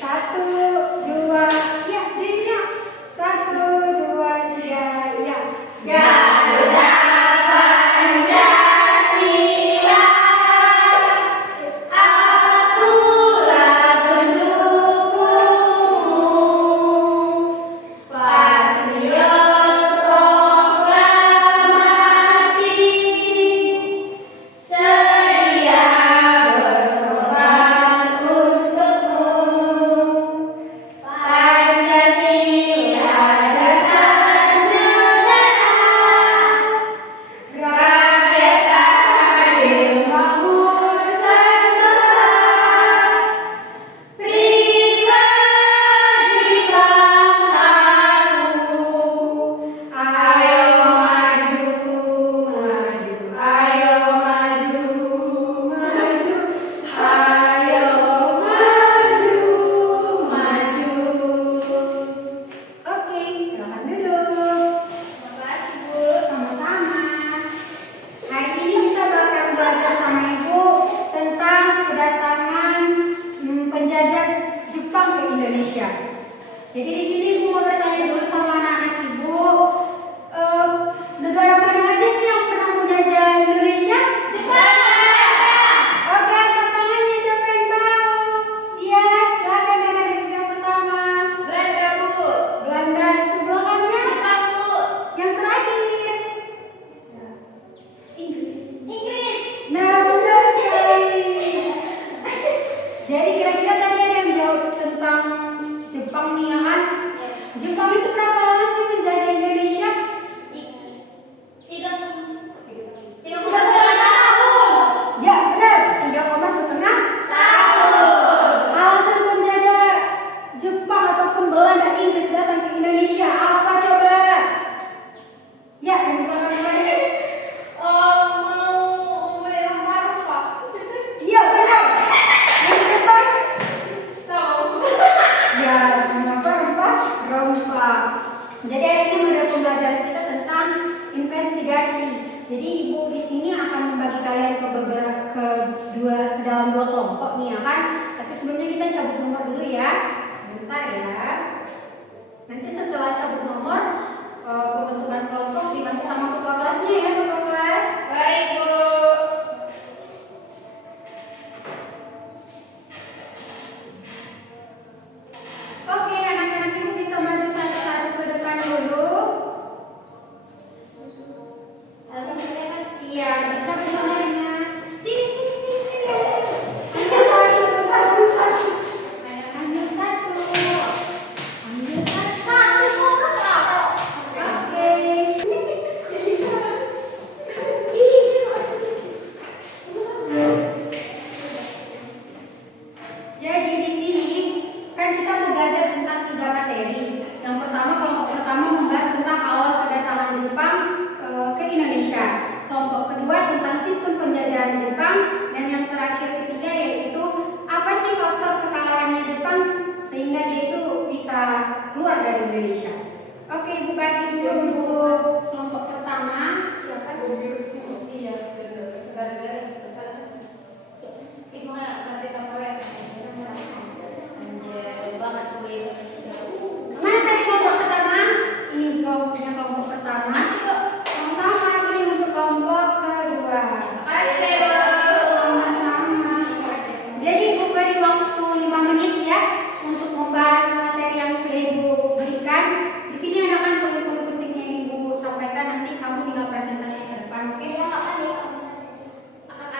Satu, dua, ya, Dina. Satu, dua, tiga, ya. Garuda Pancasila, akulah pendukungmu, patriot proklamasi, sedia berkorban untukmu. Pancasila dasar negara, rakyat adil makmur sentosa, pribadi bangsaku. Ayo maju, maju, ayo maju, maju, ayo maju, maju. Oke, silakan duduk. Terima kasih, Bu. Sama-sama. Hari ini kita bakal belajar sama Ibu tentang kedatangan penjajah Jepang ke Indonesia. Jadi di sini Ibu mau bertanya dulu sama anak-anak Ibu, negara mana aja sih yang pernah menjajah Indonesia? Jepang. Oke, angkat tangannya siapa yang tahu? Iya, silakan anak-anak yang pertama. Belanda, Bu. Belanda, sebelumnya Jepang, Bu. yang terakhir. Inggris. Nah, betul sekali. Jadi kira-kira tadi ada yang jawab tentang Jepang nih ya kan? Jepang itu berapa lama sih menjajah Indonesia? 3,5 tahun. Ya benar, 3,5 Tahun. alasan penjajah Jepang ataupun Belanda Inggris datang ke Indonesia apa coba? Ya, yang pertama kali. Mau beli rempah-rempah. Iya benar. Yang kedua, Tahu. ya rempah. Jadi hari ini menurut pembelajaran kita tentang investigasi. Jadi Ibu di sini akan membagi kalian ke dalam dua kelompok nih ya kan. Tapi sebelumnya kita cabut nomor dulu ya. Sebentar ya. Nanti setelah cabut nomor pembentukan kelompok dibantu sama ketua kelasnya ya ketua kelas. Baik, Bu. Oke, anak-anak Ibu bisa maju satu-satu ke depan dulu. Iya, dicabut nomornya. Sini. Ambil satu. Ambil satu. Oke. Jadi di sini kan kita mau belajar tentang 3 materi. Yang pertama, kelompok pertama membahas tentang awal kedatangan Jepang ke Indonesia. Kelompok kedua tentang sistem penjajahan Jepang, dan yang terakhir ketiga yaitu apa sih faktor kekalahannya Jepang sehingga dia itu bisa keluar dari Indonesia. Oke, Ibu bagi dulu untuk kelompok pertama. Ya kan? Iya, benar. Ibu nggak ngerti apa-apa. Anjir, banget gue. Kemana tadi kelompok pertama? Ini kelompoknya kelompok pertama. Masih, Bu. Sama-sama ini untuk kelompok kedua. Makasih, Bu. Sama-sama. Jadi Ibu beri waktu 5 menit ya untuk membahas materi yang sudah Ibu berikan. Di sini ada kan penting-penting yang Ibu sampaikan, nanti kamu tinggal presentasi ke depan. Oke? Kakak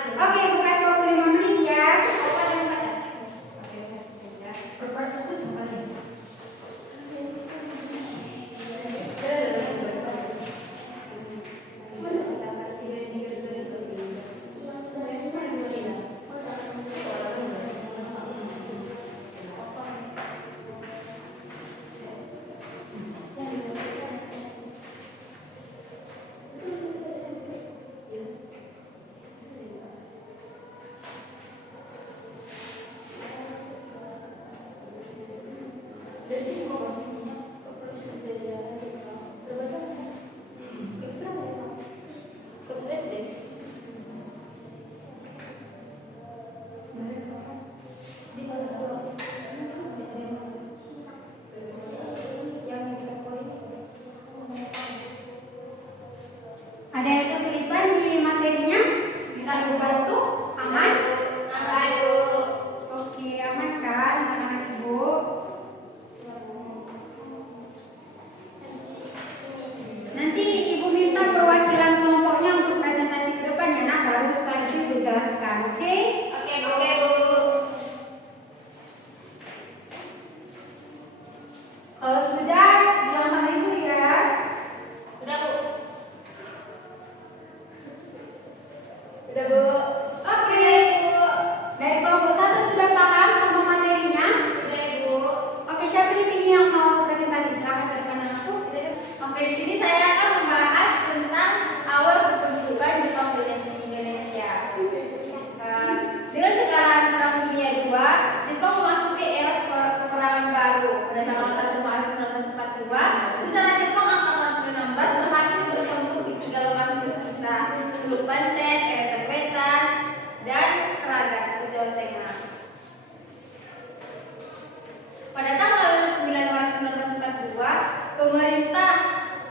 pemerintah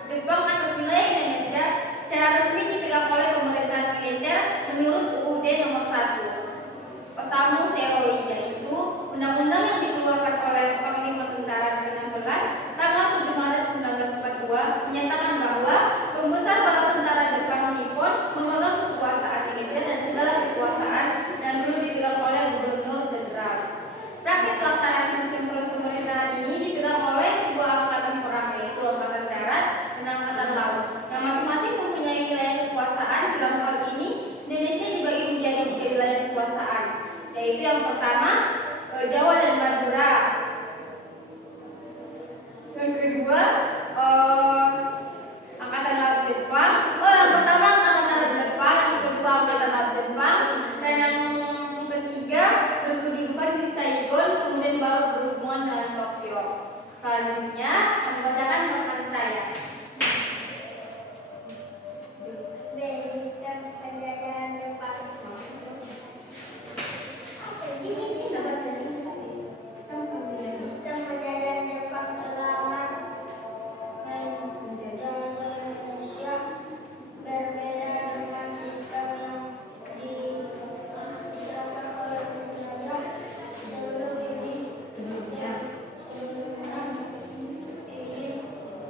Jepang atas wilayah Indonesia secara resmi dipegang oleh pemerintahan militer menurut UUD nomor 1 Osamu Seroi, yaitu undang-undang yang dikeluarkan oleh Panglima Tentara ke-16 tanggal 7 Maret 1942 menyatakan bahwa pembesar bala tentara Jepang Nippon memegang kekuasaan militer dan segala kekuasaan dan belum dipegang oleh gubernur jenderal. Praktik pelaksanaan sistem pemerintahan ini dipegang oleh dua angkatan perang, yaitu Angkatan Darat dan Angkatan Laut, yang masing-masing mempunyai wilayah kekuasaan. Dalam hal ini, Indonesia dibagi menjadi 3 wilayah kekuasaan, yaitu yang pertama Jawa dan Madura, yang kedua Angkatan Laut Jepang, yang pertama Angkatan Darat Jepang, yang kedua Angkatan Laut Jepang, dan yang ketiga berkedudukan di Saigon, kemudian baru berhubungan dengan Tokyo. Selanjutnya, membacakan rekan saya. Sistem penjajahan Jepang. Sistem penjajahan Jepang selama menjajah Indonesia berbeda dengan sistem yang diterapkan oleh penjajah sebelum ini. Sebelumnya ini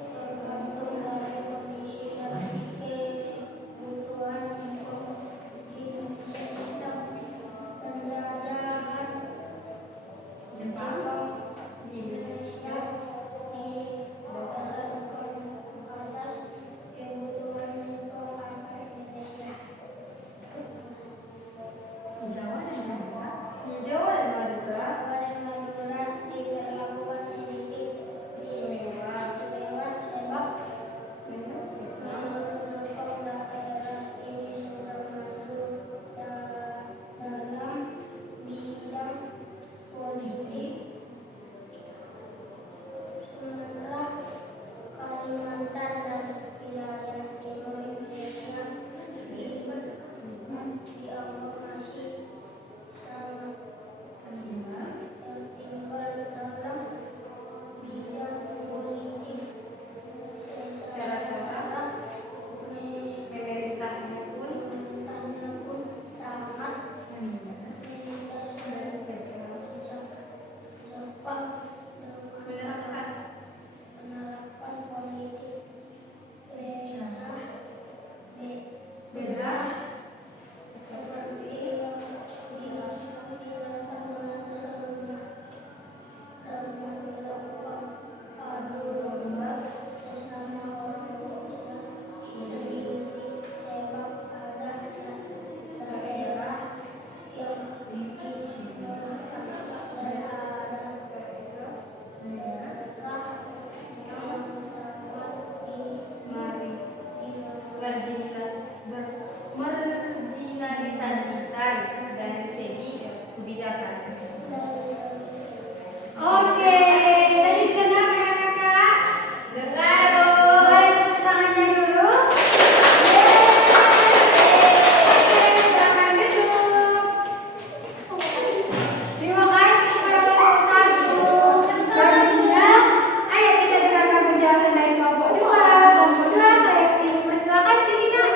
tergantung dari kondisi dan kebutuhan di Indonesia. Sistem penjajahan Jepang di Indonesia didasarkan atas kebutuhan masyarakat Indonesia. Jawa dan Madura. Pada Madura diberlakukan sedikit istimewa sebab menurut daerah ini sudah maju dalam bidang politik. Sementara Kalimantan dan wilayah timur Indonesia dianggap masih sangat tertinggal dalam bidang politik secara Pemerintahnya pun pemerintahnya pun sangat minoritas dan Jepang menerapkan politik beda seperti yang dilakukan sebelumnya dan melakukan adu domba bersama orang Indonesia sedikit sebab ada daerah yang marginalisasikan dari segi kebijakan. Oke, tadi dengar kakak-kakak? Dengar dong. Boleh tepuk tangannya dulu. Yeay. Silakan duduk. Terima kasih kepada kelompok 1. Selanjutnya, ayo kita dengarkan penjelasan dari kelompok 2. Kelompok 2, saya persilakan Selina.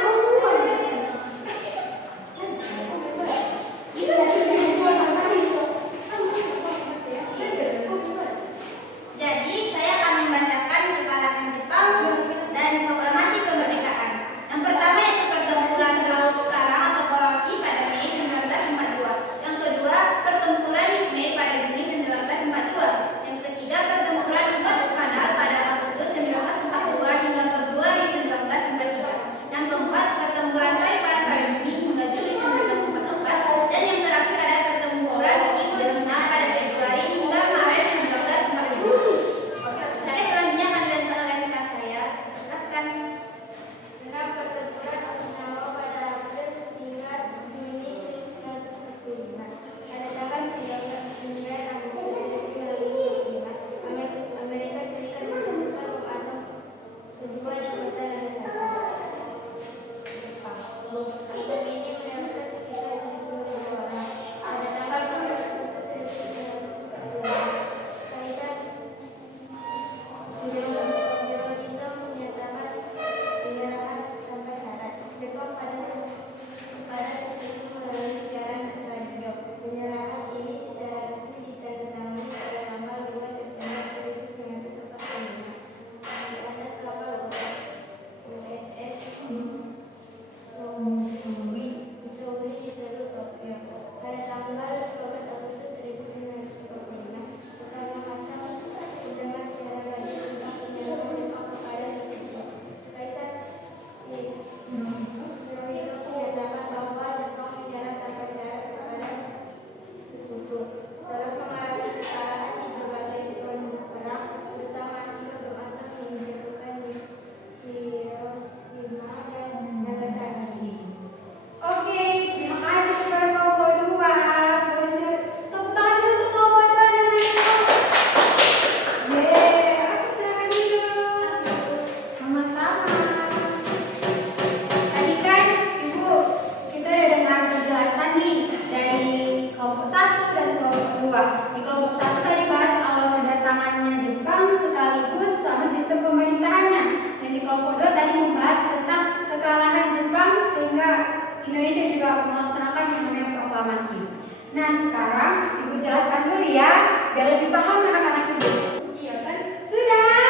Nah sekarang ibu jelaskan dulu ya biar lebih paham anak-anak ibu. Iya kan? Sudah?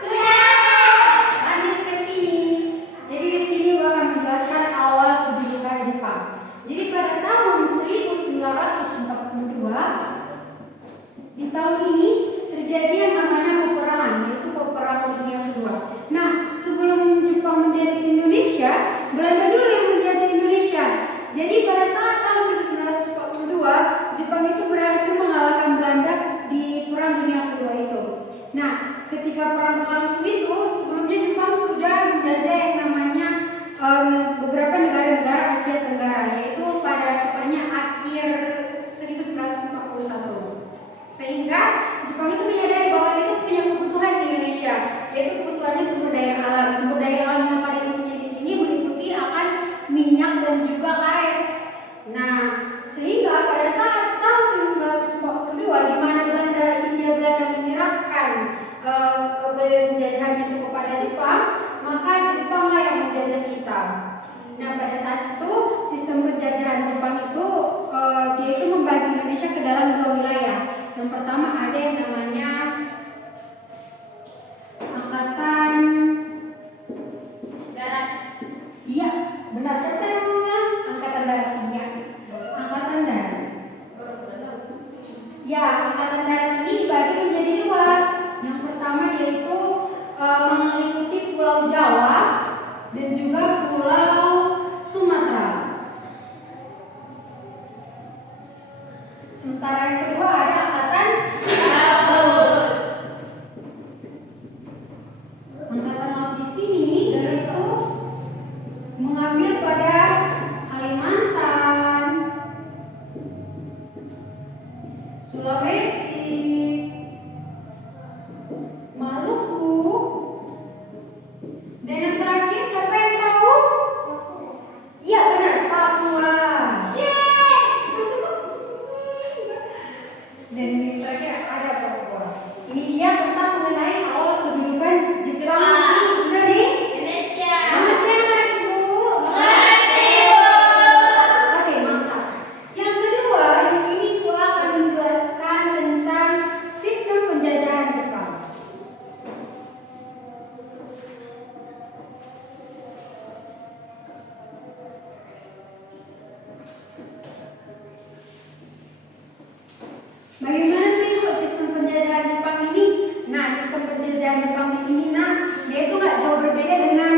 Sudah. Lanjut ke sini. Jadi di sini gua akan menjelaskan awal kedudukan Jepang. Jadi pada tahun 1942 di tahun ini terjadi yang namanya peperangan, yaitu peperangan dunia kedua. Nah, sebelum Jepang menjajah Indonesia, Belanda dulu yang menjajah Indonesia. Jadi pada saat tahun 1942, Jepang itu berhasil mengalahkan Belanda di Perang Dunia Kedua itu. Nah, ketika perang berlangsung itu, sebelumnya Jepang sudah menjajah yang namanya beberapa negara-negara Asia Tenggara, yaitu pada tepatnya akhir 1941. Sehingga Jepang itu menyadari bahwa itu punya kebutuhan di Indonesia, yaitu kebutuhannya sumber daya alam. Sumber daya alam yang pada intinya di sini meliputi akan minyak dan juga karet. Nah, sehingga pada saat tahun 1942 di mana Hindia Belanda menyerahkan penjajahannya itu kepada Jepang, maka Jepanglah yang menjajah kita. Nah, pada saat itu sistem penjajahan Jepang itu dia itu membagi Indonesia ke dalam dua wilayah. Yang pertama ada yang namanya angkatan Darat. iya, benar saya namanya angkatan darat. Iya, angkatan darat. Ya, angkatan darat ini dibagi menjadi dua. Yang pertama yaitu meliputi Pulau Jawa dan juga Pulau Sumatera. Sementara yang kedua ada angkatan laut. Angkatan laut di sini yaitu mengambil pada Kalimantan, Sulawesi, Maluku, dan yang terakhir siapa yang tahu? Iya benar, Papua. Dan yang terakhir ada Papua. Ini dia tentang mengenai awal kedudukan Jepang di Indonesia. Mengerti anak ibu? Mengerti. Oke, mantap. Yang kedua, di sini aku akan menjelaskan tentang sistem penjajahan Jepang. Bagaimana sih Bu, sistem penjajahan Jepang ini? Nah, sistem penjajahan Jepang di sini, dia itu nggak jauh berbeda dengan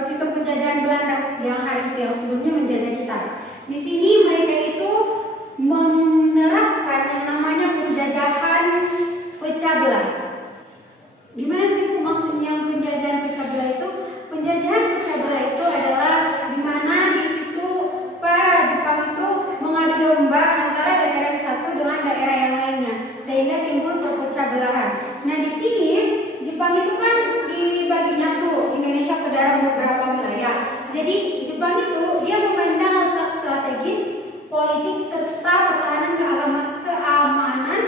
sistem penjajahan Belanda yang hari itu yang sebelumnya menjajah kita. Di sini mereka itu menerapkan yang namanya penjajahan pecah belah. Gimana sih Bu, maksudnya penjajahan pecah belah itu? Penjajahan pecah belah itu adalah di mana di situ para Jepang itu mengadu domba antara daerah yang satu dengan daerah yang lainnya, sehingga timbul perpecah belahan. Nah, di sini Jepang itu kan dibaginya tuh Indonesia ke dalam beberapa wilayah. Jadi Jepang itu dia memandang letak strategis, politik serta pertahanan keamanan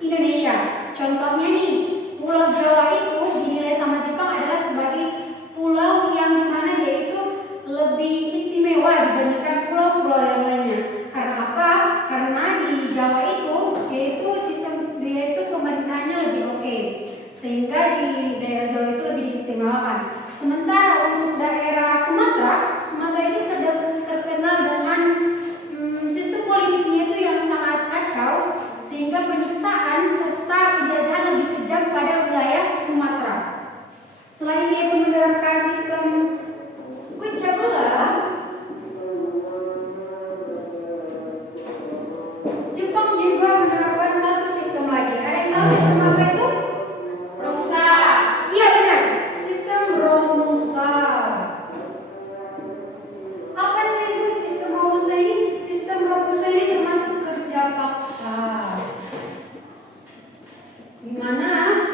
Indonesia. Contohnya nih, Pulau Jawa itu dinilai sama Jepang adalah sebagai pulau yang dimana dia itu lebih istimewa dibandingkan pulau-pulau yang lainnya. Karena apa? Karena di Jawa itu dia itu pemerintahannya lebih oke, sehingga di daerah Jawa itu lebih diistimewakan. Sementara untuk daerah Sumatera itu terkenal dengan sistem politiknya itu yang sangat kacau, sehingga penyiksaan serta penjajahan lebih kejam pada wilayah Sumatera. Selain dia itu menerapkan sistem pecah belah, Jepang juga menerapkan satu sistem lagi. Ada yang tahu sistem apa itu? Romusa. Iya benar, sistem Romusa. Apa sih itu sistem Romusa ini? Sistem Romusa ini termasuk kerja paksa, di mana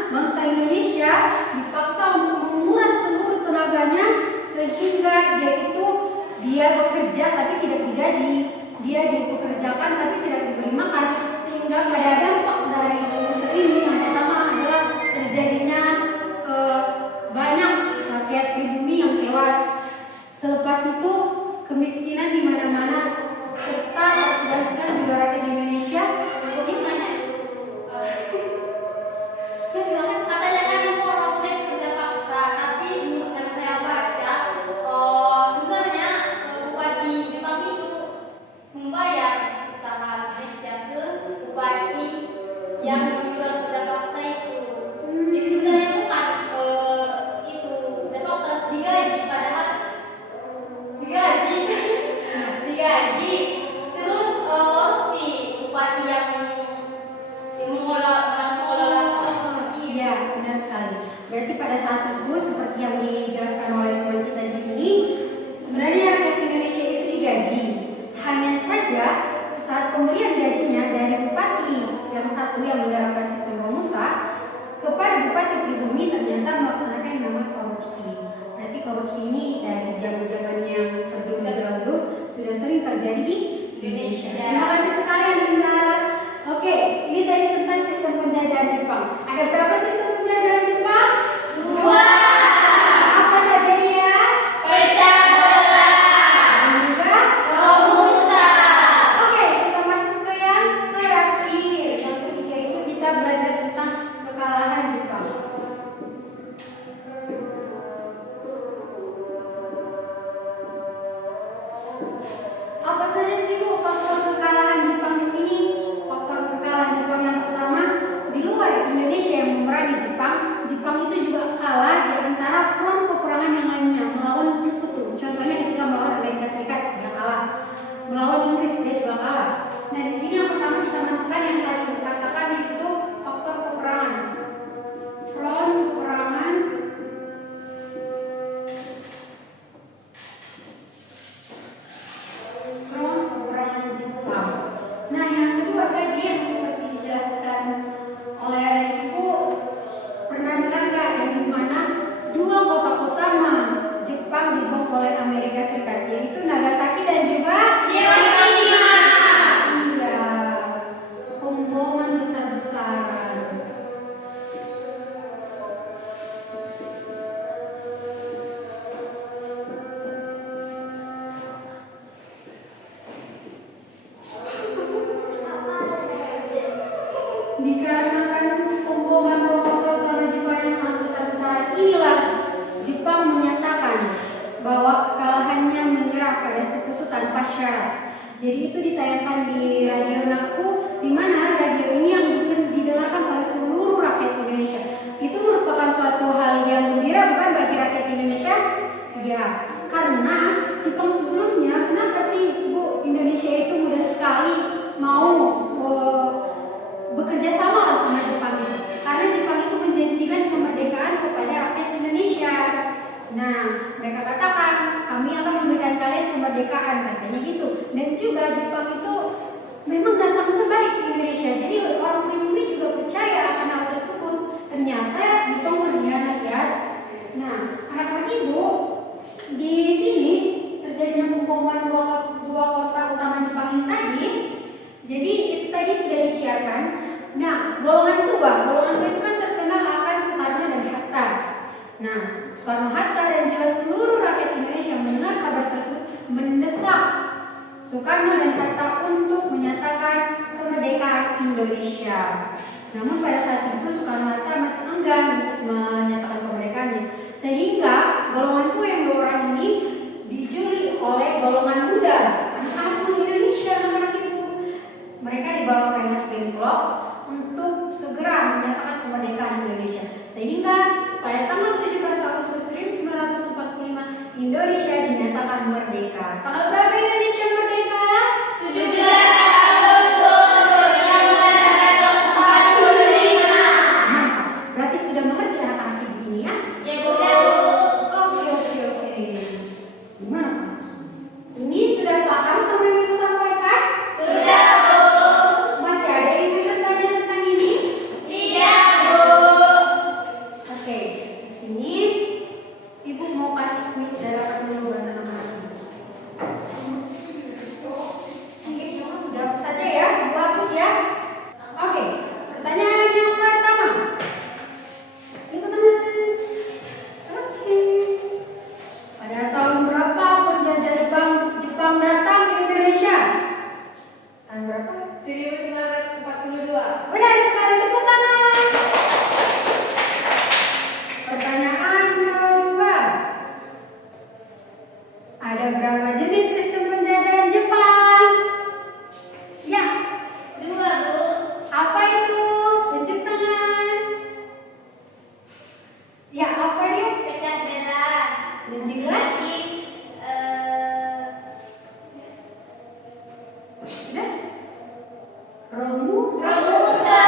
bangsa Indonesia dipaksa untuk menguras seluruh tenaganya, sehingga dia bekerja tapi tidak digaji, dia dipekerjakan tapi tidak diberi makan, sehingga pada dampak dari Romusa ini yang pertama adalah terjadinya banyak rakyat pribumi yang tewas. Selepas itu kemiskinan di mana-mana serta tak segan-segan juga rakyat Berarti pada saat itu seperti yang dijelaskan oleh teman kita di sini, sebenarnya rakyat Indonesia itu digaji. Hanya saja saat pemberian gajinya dari bupati yang satu yang menerapkan sistem Romusa kepada bupati pribumi ternyata melaksanakan yang namanya korupsi. Berarti korupsi ini dari zaman-zaman yang terdahulu sudah sering terjadi di Indonesia. Terima kasih sekali Linda. Oke, ini tadi tentang sistem penjajahan Jepang. Ada berapa sistem penjajahan Jepang? 2. Apa saja dia? Pecah belah. Dan juga Romusa. oke, kita masuk ke yang terakhir. Yang ketiga itu kita belajar tentang kekalahan Jepang. Apa saja sih Bu faktor kekalahan Jepang di sini? Faktor kekalahan Jepang yang pertama, di luar Indonesia yang memerangi Jepang, Jepang itu juga kalah di antara front peperangan yang lainnya melawan sekutu. Contohnya ketika melawan Amerika Serikat dia kalah, melawan Inggris dia juga kalah. Nah di sini yang pertama kita masukkan yang tadi dikatakan yaitu faktor peperangan, front peperangan. Front peperangan Jepang. Nah, yang kedua tadi yang seperti dijelaskan oleh Ibu, pernah dengar nggak yang dimana dua kota utama Jepang dibom oleh Amerika Serikat, yaitu Nagasaki dan juga Hiroshima. Iya, pemboman besar-besaran. Dikarenakan pemboman kota utama Jepang yang sangat besar-besaran inilah Jepang menyatakan bahwa kekalahannya menyerah pada sekutu tanpa syarat. Jadi itu ditayangkan di radio Naku, di mana radio ini yang didengarkan oleh seluruh rakyat Indonesia. Itu merupakan suatu hal yang gembira bukan bagi rakyat Indonesia? Ya, karena Jepang sebelumnya kenapa sih Bu Indonesia itu mudah sekali mau bekerja sama sama Jepang itu? Karena Jepang itu menjanjikan kemerdekaan kepada rakyat Indonesia. Nah, mereka katakan kami akan memberikan kalian kemerdekaan, katanya gitu. Dan juga Jepang itu memang datangnya baik ke Indonesia. Jadi orang pribumi juga percaya akan hal tersebut. Ternyata Jepang berkhianat ya. Nah, anak-anak ibu di sini terjadinya pemboman dua kota utama Jepang ini tadi. Jadi itu tadi sudah disiarkan. Nah, golongan tua itu kan terkenal akan Soekarno dan Hatta. Nah, Soekarno-Hatta dan juga seluruh rakyat Indonesia mendengar kabar tersebut mendesak Soekarno dan Hatta untuk menyatakan kemerdekaan Indonesia. Namun pada saat itu Soekarno-Hatta masih enggan untuk menyatakan kemerdekaannya, sehingga golongan tua yang 2 orang ini dijuli oleh golongan muda, anak-anak Indonesia, anak-anak ibu. Mereka dibawa ke Rengas Dengklok untuk segera menyatakan kemerdekaan Indonesia. Sehingga pada tanggal 17 Agustus 1945 Indonesia dinyatakan merdeka. Tanggal berapa Indonesia merdeka? 17 Agustus 1945. Berarti sudah mengerti anak-anak ibu ini ya? Ya Bu. Oke. Gimana Pak? Ini sudah paham sama yang Ibu sampaikan? Sudah Bu. Masih ada yang ingin bertanya tentang ini? Tidak Bu. Oke, di sini Ibu mau kasih kuis dadakan dulu buat anak-anak. Oke, jawab saja ya, Ibu hapus ya. Oke, pertanyaan yang pertama. Yang pertama. Oke. Pada tahun berapa penjajah Jepang datang ke Indonesia? Tahun berapa? 1942. Benar sekali, tepuk tangan. Pertanyaan kedua. Ada berapa jenis sistem penjajahan Jepang? Ya, 2 Bu. apa itu? Tunjuk tangan. Ya, apa dia? Pecah belah. Dan juga Lagi sudah. Romusa. Romusa.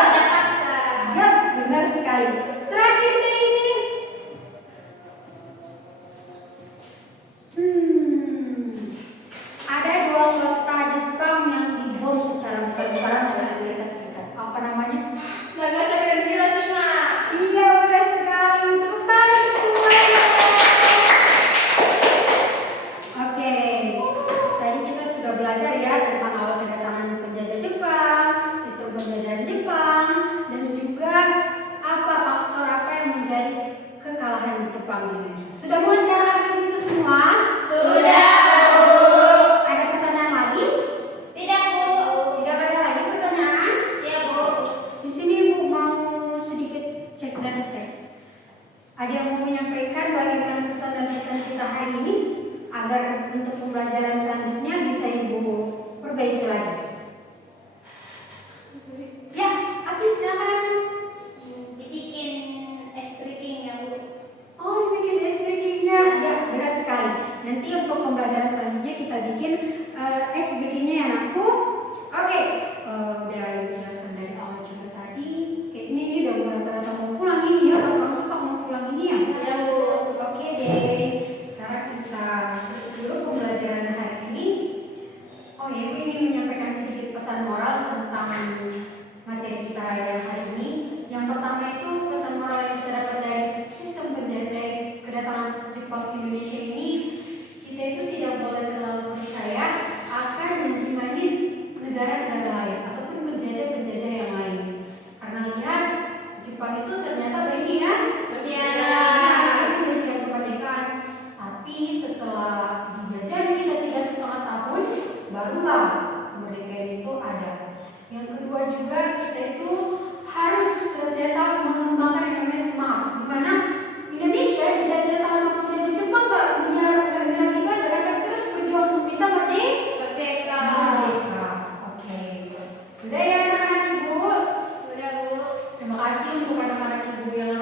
Pecah paksa. Ya, benar sekali. Terakhir deh ini. Jepang di Indonesia. Sudah mengerti anak-anak itu semua? Sudah, Bu. Ada pertanyaan lagi? Tidak, Bu. Tidak ada lagi pertanyaan? Ya, Bu. Di sini Ibu mau sedikit cek dan cek. Ada yang mau menyampaikan bagaimana pesan dan pesan kita hari ini agar untuk pembelajaran selanjutnya bisa Ibu perbaiki lagi. Ya, Afif silakan. Dibikin es krim ya, Bu. Oh, bikin es bikinnya, ya benar sekali. Nanti untuk pembelajaran selanjutnya kita bikin es bikinnya ya anakku. Oke, udah dijelaskan dari awal juga tadi. Kayaknya ini udah mau rata-rata mau pulang ini ya, kalau susah mau pulang ini ya. Ya, Bu. Oke deh, sekarang kita tutup dulu pembelajaran hari ini. Oh ya, aku ingin menyampaikan sedikit pesan moral tentang materi kita yang hari ini. Yang pertama itu pesan moral yang kita dapat dari sistem dari kedatangan Jepang ke Indonesia ini, kita itu tidak boleh terlalu percaya akan janji manis negara-negara lain ataupun penjajah-penjajah yang lain. Karena lihat Jepang itu ternyata berkhianat. Berkhianat. Memberikan kemerdekaan, tapi setelah dijajah kita 3,5 tahun, barulah kemerdekaan itu ada. Yang kedua juga kita itu harus senantiasa mengembangkan yang namanya smart, di mana Indonesia dijajah sama penjajah Jepang nggak menyerah kita aja, kan kita terus berjuang untuk bisa Merdeka. merdeka. Oke, sudah ya anak-anak ibu. Sudah, Bu. Terima kasih untuk anak-anak ibu yang